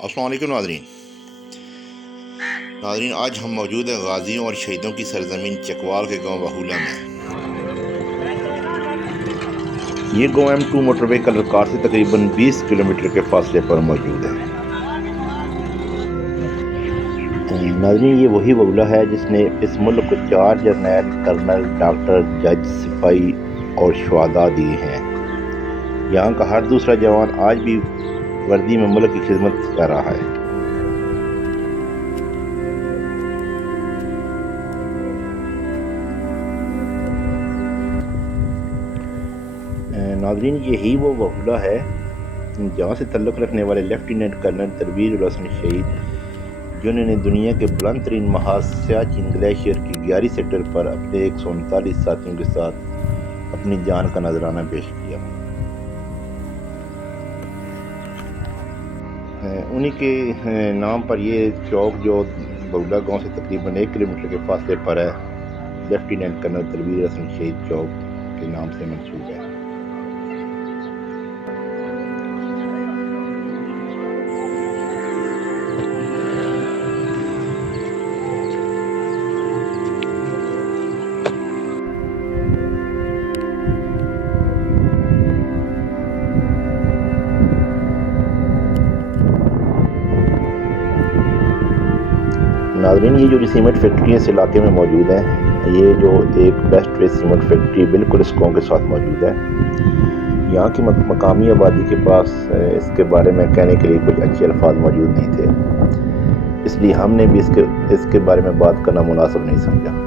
अस्सलाम वालेकुम नाज़रीन। आज हम मौजूद हैं गाज़ियों और शहीदों की सरजमीन चकवाल के गांव वहूला में। ये गांव M2 मोटरवे कलर कार से तकरीबन 20 किलोमीटर के फासले पर मौजूद है। नाज़रीन, ये वही वहूला है जिसने इस मुल्क को 4 जर्नैल, कर्नल, डॉक्टर, जज, सिपाही और शुहदा दिए हैं। यहाँ का हर दूसरा जवान आज भी वर्दी में मुल्क की खिदमत कर रहा है। नाज़रीन, यही वो वहूला है जहाँ से तल्लुक़ रखने वाले लेफ्टिनेंट कर्नल तनवीर उल हसन शहीद, जिन्होंने दुनिया के बुलंद तरीन महाज सियाचिन ग्लेशियर की 11वीं सेक्टर पर अपने 139 साथियों के साथ अपनी जान का नजराना पेश किया। उन्हीं के नाम पर ये चौक जो वहूला गांव से तकरीबन 1 किलोमीटर के फासले पर है, लेफ्टिनेंट कर्नल तनवीर हसन शहीद चौक के नाम से मंसूब है। नाज़रीन, ये जो सीमेंट फैक्ट्री इस इलाके में मौजूद है, ये जो एक बेस्ट वे सीमेंट फैक्ट्री बिल्कुल इस गाँव के साथ मौजूद है। यहाँ की मकामी आबादी के पास इसके बारे में कहने के लिए कुछ अच्छे अल्फाज मौजूद नहीं थे, इसलिए हमने भी इसके बारे में बात करना मुनासिब नहीं समझा।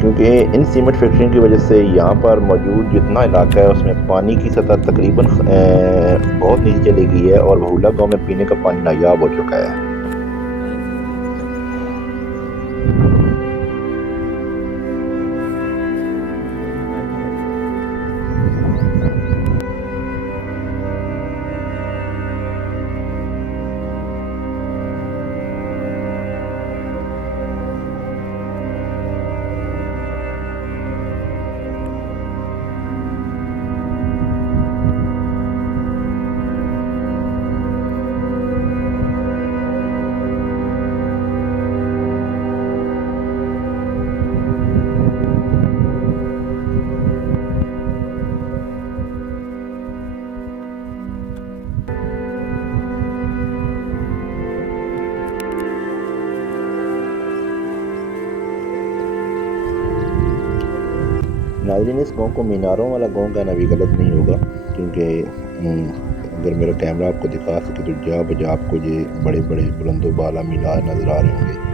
क्योंकि इन सीमेंट फैक्ट्रियों की वजह से यहाँ पर मौजूद जितना इलाका है उसमें पानी की सतह तकरीबन बहुत नीचे चली गई है और वहूला गांव में पीने का पानी नायाब हो चुका है। नाज़रीन, इस गांव को मीनारों वाला गांव कहना भी गलत नहीं होगा, क्योंकि अगर मेरा कैमरा आपको दिखा सके तो जा बजा आपको ये बड़े बड़े बुलंदो बाला मीनार नज़र आ रहे होंगे।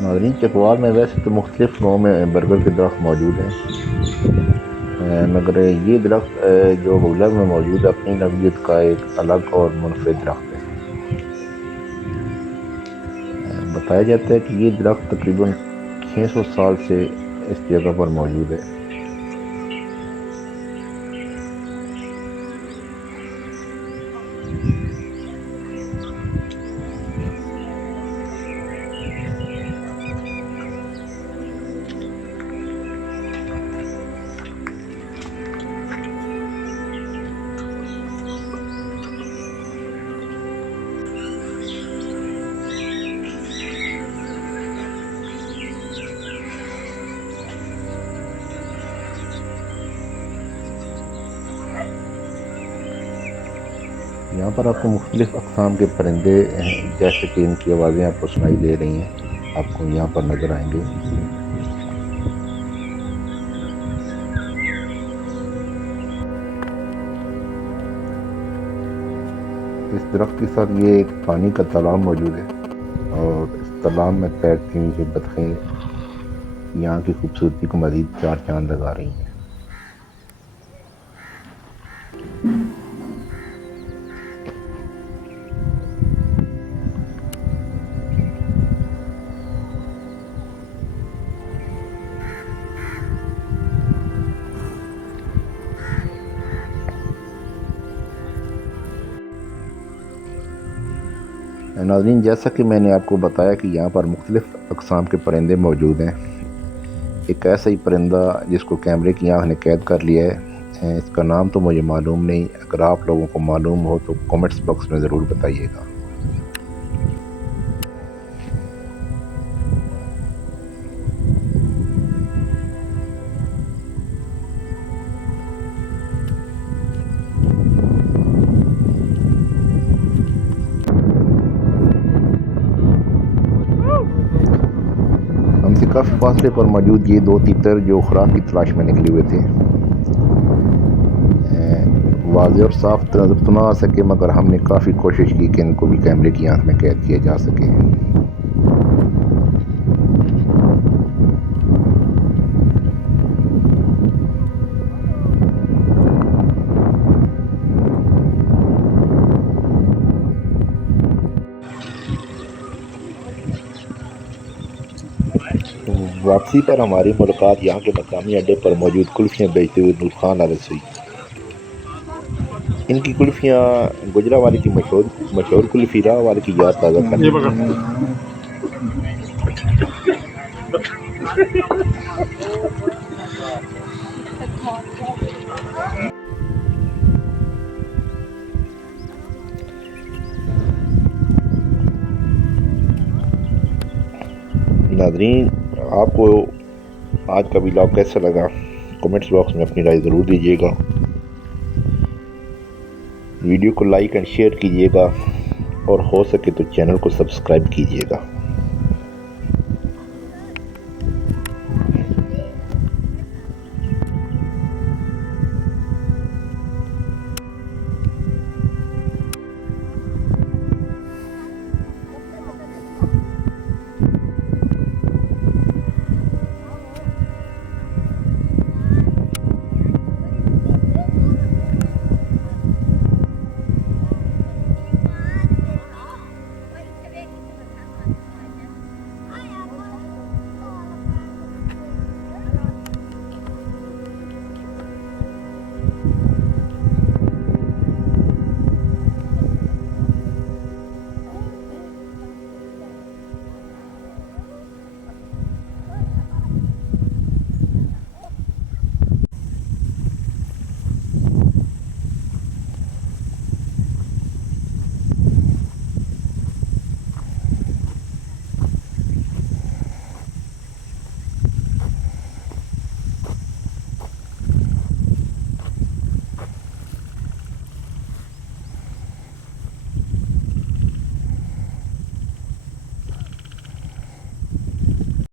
नाज़रीन, चकवाल में वैसे तो मुख्तलिफ गाँव में बरगद के दरख्त मौजूद हैं, मगर ये दरख्त जो वहूला में मौजूद है अपनी नवीयत का एक अलग और मुनफरिद दरख्त है। बताया जाता है कि ये दरख्त तकरीबन 600 साल से इस जगह पर मौजूद है। यहाँ पर आपको मुख्तलिफ़ अक़साम के परिंदे जैसे कि इनकी आवाज़ें आपको सुनाई दे रही हैं, आपको यहाँ पर नज़र आएंगे। इस दरख्त के साथ ये एक पानी का तालाब मौजूद है और इस तालाब में तैरती हुई ये बतखें यहाँ की खूबसूरती को मज़ीद चार चांद लगा रही हैं। नाज़रीन, जैसा कि मैंने आपको बताया कि यहाँ पर मुख्तलिफ़ अक़साम के परिंदे मौजूद हैं। एक ऐसा ही परिंदा जिसको कैमरे की आँख ने कैद कर लिया है, इसका नाम तो मुझे मालूम नहीं। अगर आप लोगों को मालूम हो तो कमेंट्स बॉक्स में ज़रूर बताइएगा। हमसे काफ़ी फासले पर मौजूद ये दो तीतर जो खुराक की तलाश में निकले हुए थे, वाज़ेह और साफ नज़र तो ना आ सके, मगर हमने काफ़ी कोशिश की कि इनको भी कैमरे की आंख में कैद किया जा सके। वापसी पर हमारी मुलाकात यहाँ के मकामी अड्डे पर मौजूद कुल्फ़ियाँ बेचते हुए नूर खान आलस हुई। इनकी कुल्फ़ियाँ गुजरावाले की मशहूर कुल्फ़ी राह वाले की याद ताज़ा करती हैं। नाज़रीन, आपको आज का व्लॉग कैसा लगा कमेंट्स बॉक्स में अपनी राय ज़रूर दीजिएगा। वीडियो को लाइक एंड शेयर कीजिएगा और हो सके तो चैनल को सब्सक्राइब कीजिएगा।